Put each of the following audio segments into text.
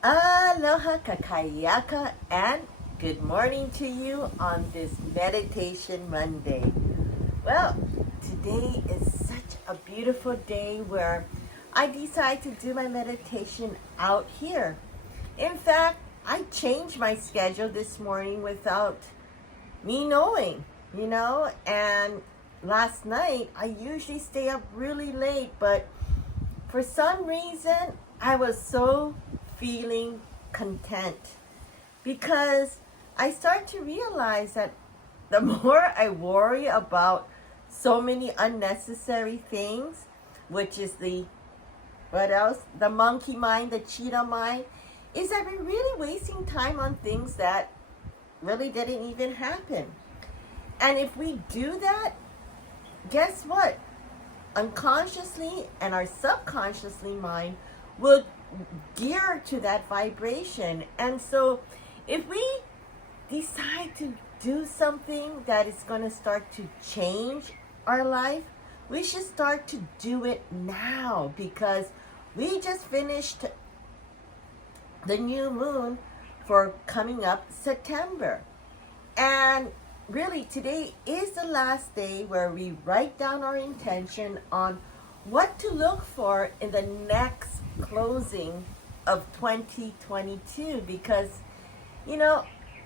Aloha kakayaka and good morning to you on this Meditation Monday. Well, today is such a beautiful day where I decide to do my meditation out here. In fact, I changed my schedule this morning without me knowing, and last night I usually stay up really late, but for some reason I was so feeling content because I start to realize that the more I worry about so many unnecessary things, which is what else? The monkey mind, the cheetah mind, is that we're really wasting time on things that really didn't even happen. And if we do that, guess what? Unconsciously and our subconsciously mind will gear to that vibration. And so if we decide to do something that is going to start to change our life, we should start to do it now, because we just finished the new moon for coming up September. And really, today is the last day where we write down our intention on what to look for in the next closing of 2022, because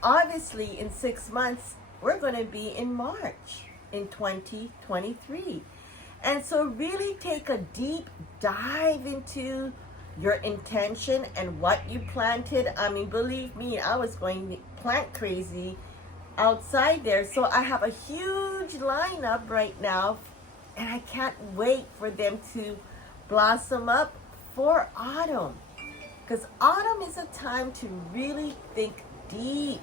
obviously in 6 months we're going to be in March in 2023. And so really take a deep dive into your intention and what you planted. I mean, believe me, I was going plant crazy outside there. So I have a huge lineup right now, and I can't wait for them to blossom up for autumn. Because autumn is a time to really think deep.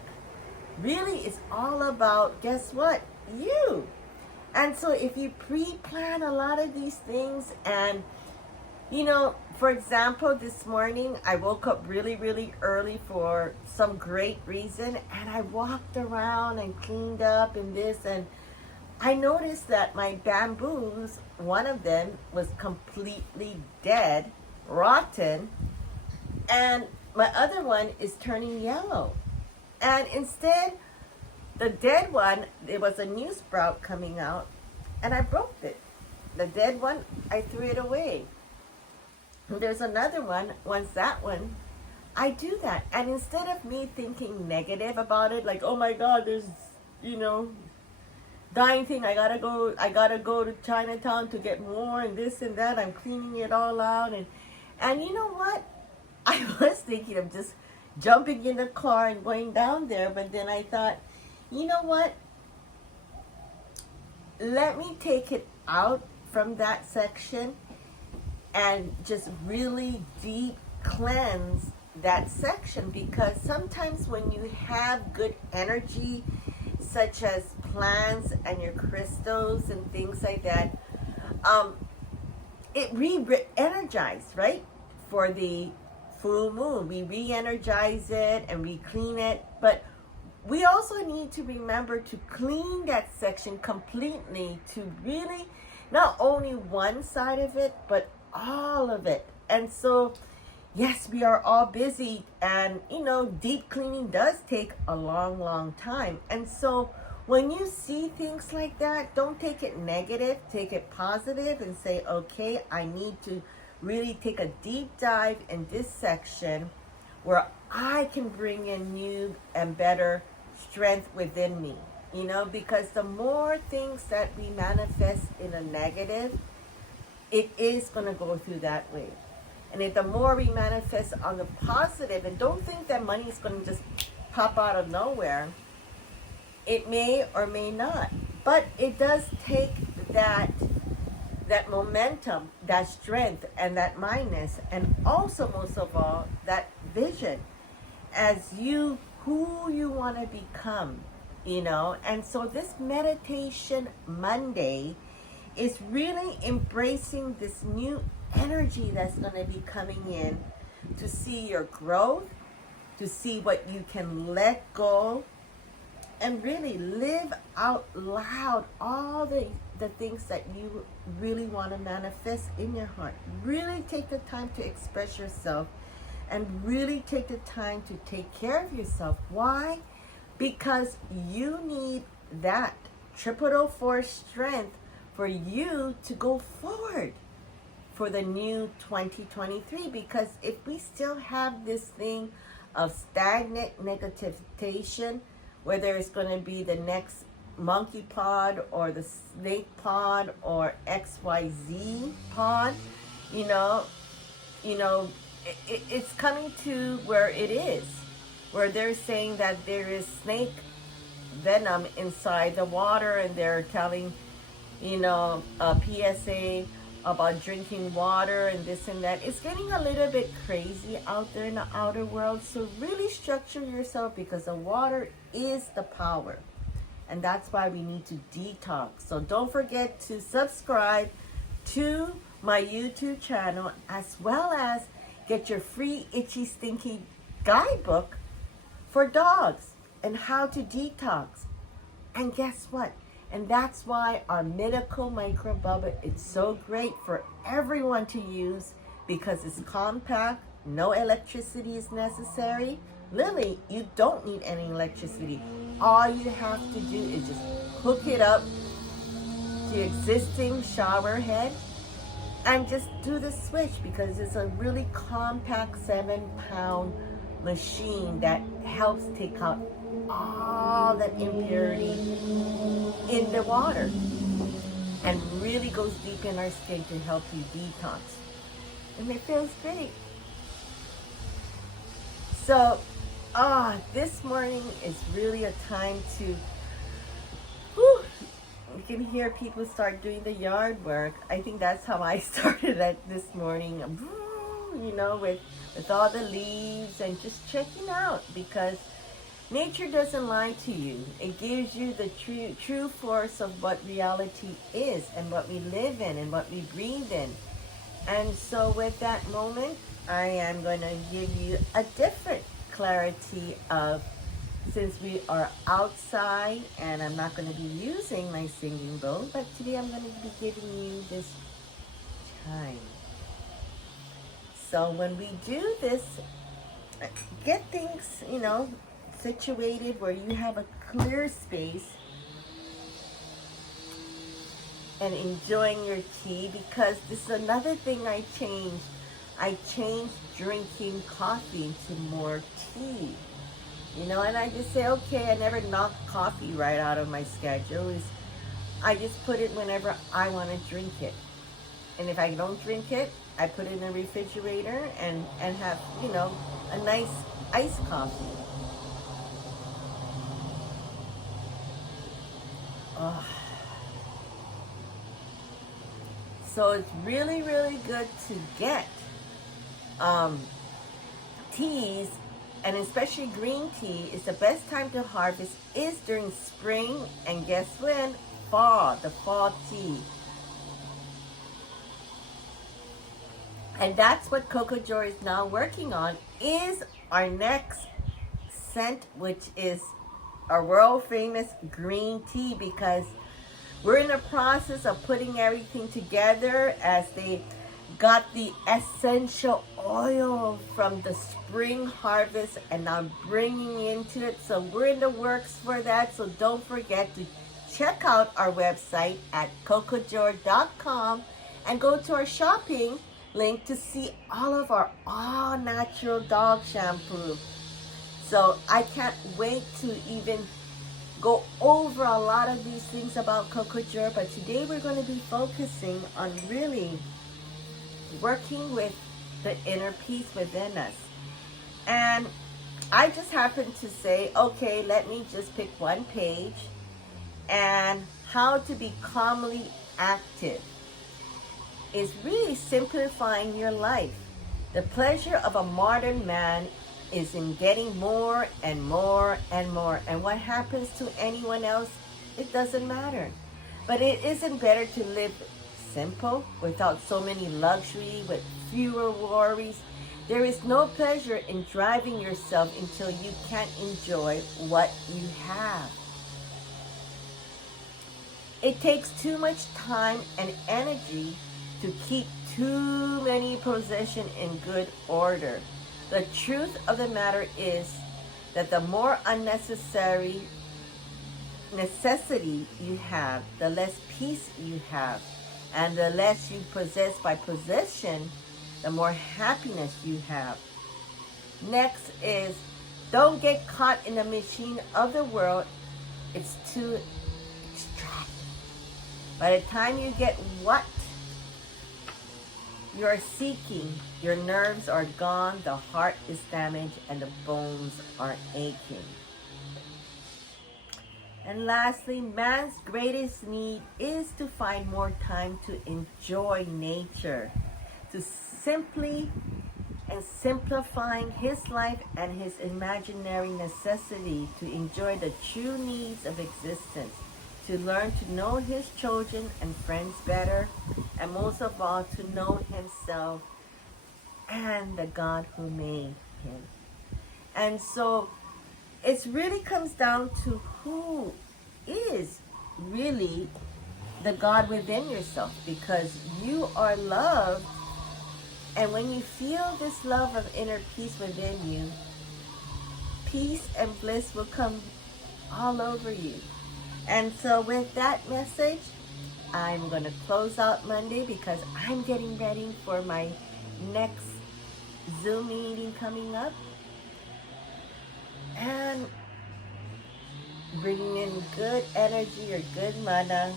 Really, it's all about, guess what? You. And so if you pre-plan a lot of these things, and for example, this morning I woke up really, really early for some great reason, and I walked around and cleaned up and this, and I noticed that my bamboos, one of them was completely dead, rotten, and my other one is turning yellow. And instead, the dead one, there was a new sprout coming out, and I broke it. The dead one, I threw it away. There's another one. Once that one, I do that. And instead of me thinking negative about it, like, oh my God, there's, dying thing, I gotta go to Chinatown to get more and this and that, I'm cleaning it all out. And you know what? I was thinking of just jumping in the car and going down there, but then I thought, you know what? Let me take it out from that section and just really deep cleanse that section, because sometimes when you have good energy, such as plants and your crystals and things like that, it re-energizes, right? For the full moon, we re-energize it and we clean it, but we also need to remember to clean that section completely, to really not only one side of it, but all of it. And so, yes, we are all busy, and deep cleaning does take a long, long time. And so when you see things like that, don't take it negative, take it positive and say, okay, I need to really take a deep dive in this section where I can bring in new and better strength within me, because the more things that we manifest in a negative, it is going to go through that way. And if the more we manifest on the positive, and don't think that money is going to just pop out of nowhere, it may or may not, but it does take that momentum, that strength, and that mindness, and also most of all that vision as who you want to become, and so this Meditation Monday is really embracing this new energy that's going to be coming in, to see your growth, to see what you can let go, and really live out loud all the things that you really want to manifest in your heart. Really take the time to express yourself and really take the time to take care of yourself. Why? Because you need that triple 04 strength for you to go forward for the new 2023. Because if we still have this thing of stagnant negativation, whether it's going to be the next monkey pod or the snake pod or XYZ pod, you know, it's coming to where it is, where they're saying that there is snake venom inside the water, and they're telling, a PSA about drinking water and this and that. It's getting a little bit crazy out there in the outer world. So really structure yourself, because the water is the power. And that's why we need to detox. So don't forget to subscribe to my YouTube channel, as well as get your free Itchy Stinky guidebook for dogs and how to detox. And guess what? And that's why our medical micro bubble is so great for everyone to use, because it's compact, no electricity is necessary. Lily, you don't need any electricity. All you have to do is just hook it up to your existing shower head and just do the switch, because it's a really compact 7-pound machine that helps take out all that impurity in the water and really goes deep in our skin to help you detox. And it feels great. So, this morning is really a time to, you can hear people start doing the yard work. I think that's how I started this morning, with all the leaves and just checking out, because nature doesn't lie to you. It gives you the true force of what reality is, and what we live in, and what we breathe in. And so with that moment, I am going to give you a different clarity of, since we are outside, and I'm not going to be using my singing bowl, but today I'm going to be giving you this chime. So when we do this, get things, situated where you have a clear space and enjoying your tea, because this is another thing I changed. I changed drinking coffee into more tea. And I just say, okay, I never knock coffee right out of my schedule. I just put it whenever I want to drink it. And if I don't drink it, I put it in the refrigerator and have, a nice iced coffee. Oh. So it's really, really good to get teas, and especially green tea. Is the best time to harvest is during spring, and guess when? Fall, the fall tea. And that's what Coco Joy is now working on, is our next scent, which is our world famous green tea, because we're in the process of putting everything together, as they got the essential oil from the spring harvest and now bringing into it. So we're in the works for that. So don't forget to check out our website at cocojoy.com and go to our shopping link to see all of our all natural dog shampoo. So I can't wait to even go over a lot of these things about Coco Joy, but today we're going to be focusing on really working with the inner peace within us. And I just happened to say, okay, let me just pick one page, and how to be calmly active is really simplifying your life. The pleasure of a modern man is in getting more and more and more. And what happens to anyone else, it doesn't matter. But it isn't better to live simple, without so many luxury, with fewer worries? There is no pleasure in driving yourself until you can't enjoy what you have. It takes too much time and energy to keep too many possessions in good order. The truth of the matter is that the more unnecessary necessity you have, the less peace you have. And the less you possess by possession, the more happiness you have. Next is, don't get caught in the machine of the world. It's too extravagant. By the time you get what you're seeking, your nerves are gone, the heart is damaged, and the bones are aching. And lastly, man's greatest need is to find more time to enjoy nature, to simply and simplifying his life and his imaginary necessity to enjoy the true needs of existence, to learn to know his children and friends better, and most of all, to know himself and the God who made him. And so it really comes down to who is really the God within yourself, because you are loved. And when you feel this love of inner peace within you, peace and bliss will come all over you. And so with that message, I'm going to close out Monday because I'm getting ready for my next Zoom meeting coming up. And bringing in good energy or good mana.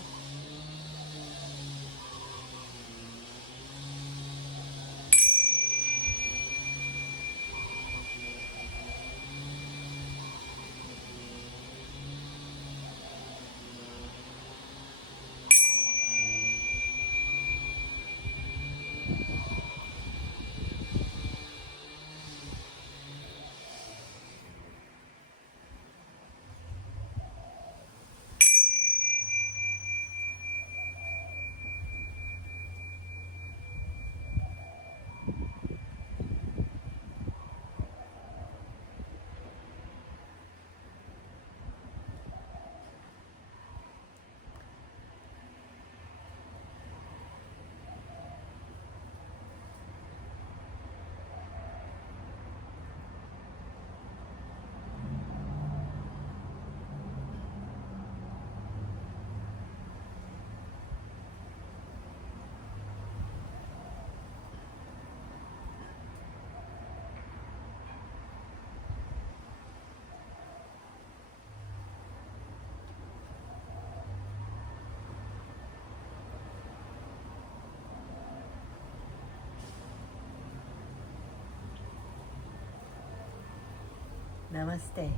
Namaste.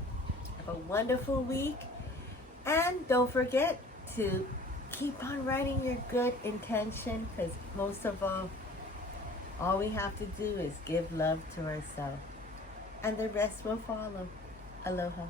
Have a wonderful week. And don't forget to keep on writing your good intention, because most of all we have to do is give love to ourselves. And the rest will follow. Aloha.